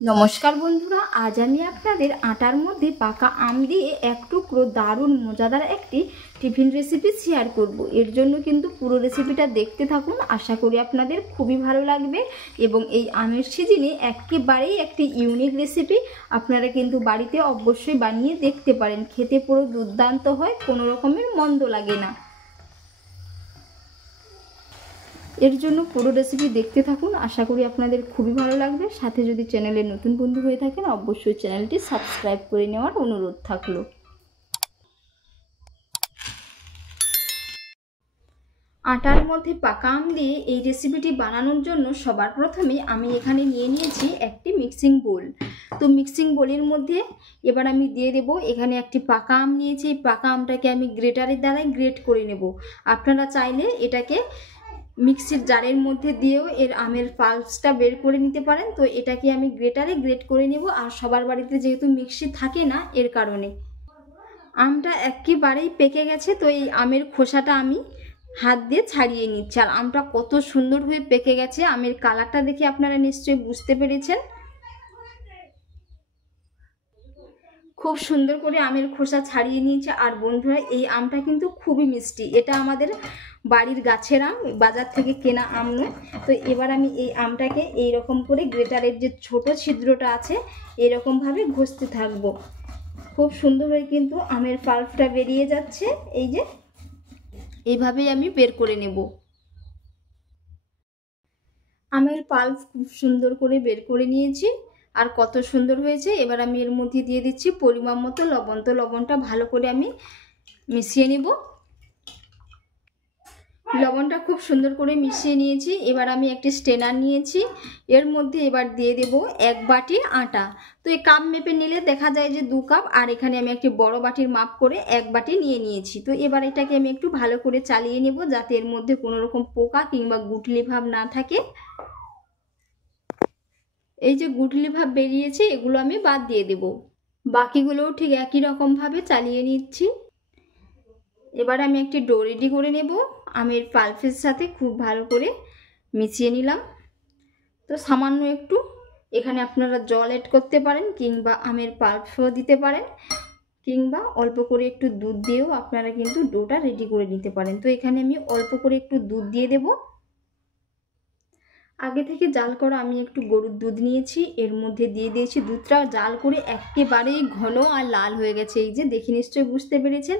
নমস্কার বন্ধুরা, আজ আমি আপনাদের আটার মধ্যে পাকা আম দিয়ে এক টুকরো দারুণ মজাদার একটি টিফিন রেসিপি শেয়ার করব। এর জন্য কিন্তু পুরো রেসিপিটা দেখতে থাকুন, আশা করি আপনাদের খুবই ভালো লাগবে। এবং এই আমের সিজনে একেবারেই একটি ইউনিক রেসিপি, আপনারা কিন্তু বাড়িতে অবশ্যই বানিয়ে দেখতে পারেন। খেতে পুরো দুর্দান্ত হয়, কোনো রকমের মন্দ লাগে না। এর জন্য পুরো রেসিপি দেখতে থাকুন, আশা করি আপনাদের খুবই ভালো লাগবে। সাথে যদি চ্যানেলে নতুন বন্ধু হয়ে থাকেন, অবশ্যই চ্যানেলটি সাবস্ক্রাইব করে নেওয়ার অনুরোধ থাকলো। আটার মধ্যে পাকা আম দিয়ে এই রেসিপিটি বানানোর জন্য সবার প্রথমে আমি এখানে নিয়ে নিয়েছি একটি মিক্সিং বোল। তো মিক্সিং বোলের মধ্যে এবার আমি দিয়ে দেব এখানে একটি পাকা আম নিয়েছি। এই পাকা আমটাকে আমি গ্রেটারের দ্বারাই গ্রেট করে নেব। আপনারা চাইলে এটাকে মিক্সির জারের মধ্যে দিয়েও এর আমের পাল্পসটা বের করে নিতে পারেন। তো এটাকে আমি গ্রেটারে গ্রেট করে নেব। আর সবার বাড়িতে যেহেতু মিক্সি থাকে না, এর কারণে আমটা একেবারেই পেকে গেছে। তো এই আমের খোসাটা আমি হাত দিয়ে ছাড়িয়ে নিচ্ছি। আর আমটা কত সুন্দর হয়ে পেকে গেছে, আমের কালারটা দেখে আপনারা নিশ্চয়ই বুঝতে পেরেছেন। খুব সুন্দর করে আমের খোসা ছাড়িয়ে নিয়েছে। আর বন্ধুরা, এই আমটা কিন্তু খুবই মিষ্টি। এটা আমাদের বাড়ির গাছের আম, বাজার থেকে কেনা আম নয়। তো এবার আমি এই আমটাকে এইরকম করে গ্রেটারের যে ছোট ছিদ্রটা আছে এরকমভাবে ঘষতে থাকবো। খুব সুন্দর হয়ে কিন্তু আমের পাল্পটা বেরিয়ে যাচ্ছে। এই যে এইভাবেই আমি বের করে নেব। আমের পাল্প খুব সুন্দর করে বের করে নিয়েছি। আর কত সুন্দর হয়েছে। এবার আমি এর মধ্যে দিয়ে দিচ্ছি পরিমাণ মতো লবণ। তো লবণটা ভালো করে আমি মিশিয়ে নিব। লবণটা খুব সুন্দর করে মিশিয়ে নিয়েছি। এবার আমি একটি স্ট্রেনার নিয়েছি, এর মধ্যে এবার দিয়ে দেব 1 বাটি আটা। তো এই কাপ মেপে নিলে দেখা যায় যে 2 কাপ, আর এখানে আমি একটি বড় বাটির মাপ করে 1 বাটি নিয়ে নিয়েছি। তো এবার এটাকে আমি একটু ভালো করে চালিয়ে নেব, যাতে এর মধ্যে কোনো রকম পোকা কিংবা গুটলি ভাব না থাকে। এই যে গুটলি ভাব বেরিয়েছে, এগুলো আমি বাদ দিয়ে দেব। বাকিগুলোও ঠিক একই রকমভাবে চালিয়ে নিচ্ছি। এবার আমি একটি ডো রেডি করে নেব। আমের পাল্পের সাথে খুব ভালো করে মিশিয়ে নিলাম। তো সামান্য একটু এখানে আপনারা জল অ্যাড করতে পারেন, কিংবা আমের পাল্পও দিতে পারেন, কিংবা অল্প করে একটু দুধ দিয়েও আপনারা কিন্তু ডোটা রেডি করে নিতে পারেন। তো এখানে আমি অল্প করে একটু দুধ দিয়ে দেব। আগে থেকে জাল করা আমি একটু গরুর দুধ নিয়েছি, এর মধ্যে দিয়ে দিয়েছি। দুধটা জাল করে একেবারেই ঘন আর লাল হয়ে গেছে। এই যে দেখে নিশ্চয়ই বুঝতে পেরেছেন।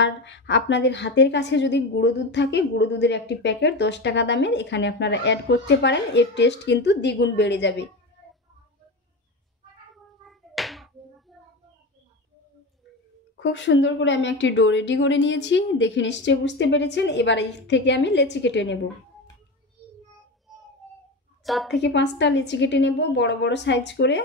আর আপনাদের হাতের কাছে যদি গুঁড়ো দুধ থাকে, গুঁড়ো দুধের একটি প্যাকেট 10 টাকা দামের এখানে আপনারা অ্যাড করতে পারেন। এর টেস্ট কিন্তু দ্বিগুণ বেড়ে যাবে। খুব সুন্দর করে আমি একটি ডো রেডি করে নিয়েছি, দেখে নিশ্চয়ই বুঝতে পেরেছেন। এবার এই থেকে আমি লেচি কেটে নেব। 4 থেকে 5টা লিচি কেটে নেব বড় বড় সাইজ করে।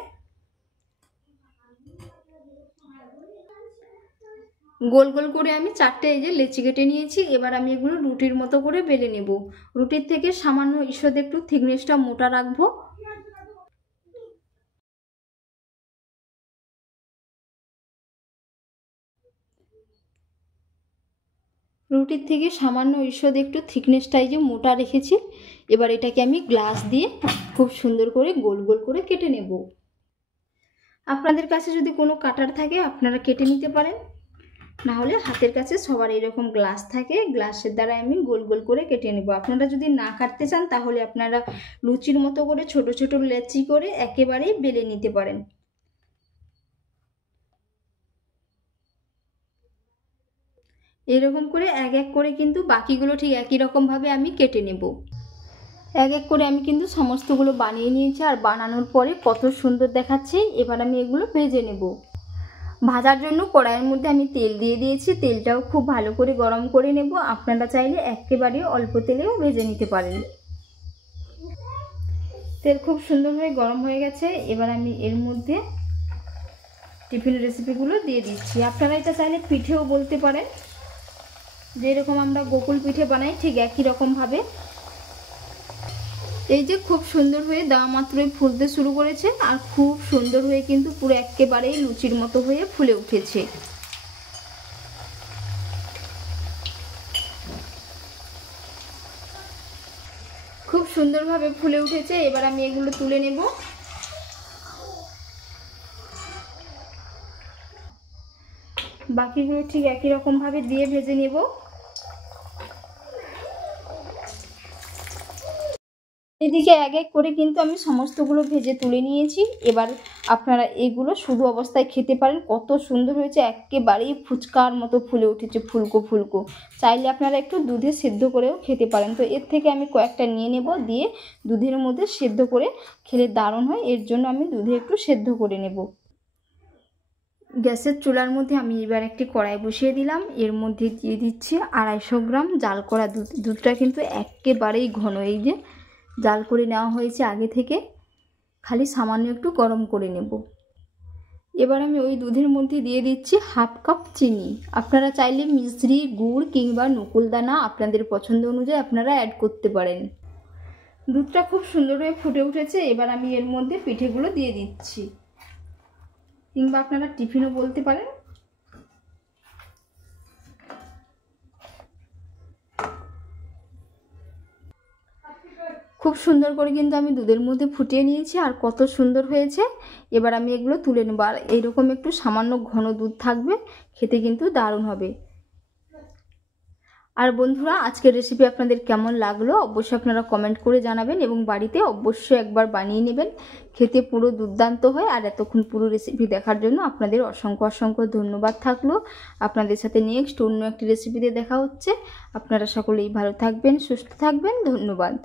গোল গোল করে আমি 4টে এই যে লিচি কেটে নিয়েছি। এবার আমি এগুলো রুটির মতো করে বেলে নেব। রুটির থেকে সামান্য ঈষৎ একটু থিকনেসটা মোটা রাখবো। রুটির থেকে সামান্য ঈষৎ একটু থিকনেসটাই যে মোটা রেখেছি। এবার এটাকে আমি গ্লাস দিয়ে খুব সুন্দর করে গোল গোল করে কেটে নেব। আপনাদের কাছে যদি কোনো কাটার থাকে আপনারা কেটে নিতে পারেন, না হলে হাতের কাছে সবার এরকম গ্লাস থাকে, গ্লাসের দ্বারা আমি গোল গোল করে কেটে নেব। আপনারা যদি না কাটতে চান তাহলে আপনারা লুচির মতো করে ছোট ছোট লেচি করে একেবারেই বেলে নিতে পারেন। এরকম করে এক এক করে কিন্তু বাকিগুলো ঠিক একই রকমভাবে আমি কেটে নেব। এক এক করে আমি কিন্তু সমস্তগুলো বানিয়ে নিয়েছি। আর বানানোর পরে কত সুন্দর দেখাচ্ছে। এবার আমি এগুলো ভেজে নেব। ভাজার জন্য কড়াইয়ের মধ্যে আমি তেল দিয়ে দিয়েছি। তেলটাও খুব ভালো করে গরম করে নেব। আপনারা চাইলে একেবারে অল্প তেলেও ভেজে নিতে পারেন। তেল খুব সুন্দরভাবে গরম হয়ে গেছে। এবার আমি এর মধ্যে টিফিন রেসিপিগুলো দিয়ে দিচ্ছি। আপনারা এটা চাইলে পিঠেও বলতে পারেন, যেরকম আমরা গোকুল পিঠে বানাই ঠিক একই রকমভাবে। এই যে খুব সুন্দর হয়ে দেওয়া মাত্রই ফুলতে শুরু করেছে। আর খুব সুন্দর হয়ে কিন্তু পুরো একেবারেই লুচির মতো হয়ে ফুলে উঠেছে। খুব সুন্দরভাবে ফুলে উঠেছে। এবার আমি এগুলো তুলে নেব। বাকিগুলো ঠিক একই রকমভাবে দিয়ে ভেজে নেব। এদিকে এক এক করে কিন্তু আমি সমস্তগুলো ভেজে তুলে নিয়েছি। এবার আপনারা এগুলো শুধু অবস্থায় খেতে পারেন। কত সুন্দর হয়েছে, একেবারেই ফুচকার মতো ফুলে উঠেছে, ফুলকো ফুলকো। চাইলে আপনারা একটু দুধে সেদ্ধ করেও খেতে পারেন। তো এর থেকে আমি কয়েকটা নিয়ে নেব, দিয়ে দুধের মধ্যে সেদ্ধ করে খেলে দারুণ হয়। এর জন্য আমি দুধে একটু সেদ্ধ করে নেব। গ্যাসের চুলার মধ্যে আমি এবার একটি কড়াই বসিয়ে দিলাম। এর মধ্যে দিয়ে দিচ্ছি 250 গ্রাম জাল করা দুধ। দুধটা কিন্তু একেবারেই ঘন, এই যে জাল করে নেওয়া হয়েছে আগে থেকে, খালি সামান্য একটু গরম করে নেব। এবার আমি ওই দুধের মধ্যে দিয়ে দিচ্ছি 1/2 কাপ চিনি। আপনারা চাইলে মিশ্রি, গুড় কিংবা নকুলদানা আপনাদের পছন্দ অনুযায়ী আপনারা অ্যাড করতে পারেন। দুধটা খুব সুন্দর হয়ে ফুটে উঠেছে। এবার আমি এর মধ্যে পিঠেগুলো দিয়ে দিচ্ছি, কিংবা আপনারা টিফিনও বলতে পারেন। খুব সুন্দর করে কিন্তু আমি দুধের মধ্যে ফুটিয়ে নিয়েছি, আর কত সুন্দর হয়েছে। এবার আমি এগুলো তুলে নেব। আর এইরকম একটু সামান্য ঘন দুধ থাকবে, খেতে কিন্তু দারুণ হবে। আর বন্ধুরা, আজকের রেসিপি আপনাদের কেমন লাগলো অবশ্যই আপনারা কমেন্ট করে জানাবেন, এবং বাড়িতে অবশ্যই একবার বানিয়ে নেবেন। খেতে পুরো দুর্দান্ত হয়। আর এতক্ষণ পুরো রেসিপি দেখার জন্য আপনাদের অসংখ্য অসংখ্য ধন্যবাদ থাকলো। আপনাদের সাথে নেক্সট অন্য একটি রেসিপিতে দেখা হচ্ছে। আপনারা সকলেই ভালো থাকবেন, সুস্থ থাকবেন। ধন্যবাদ।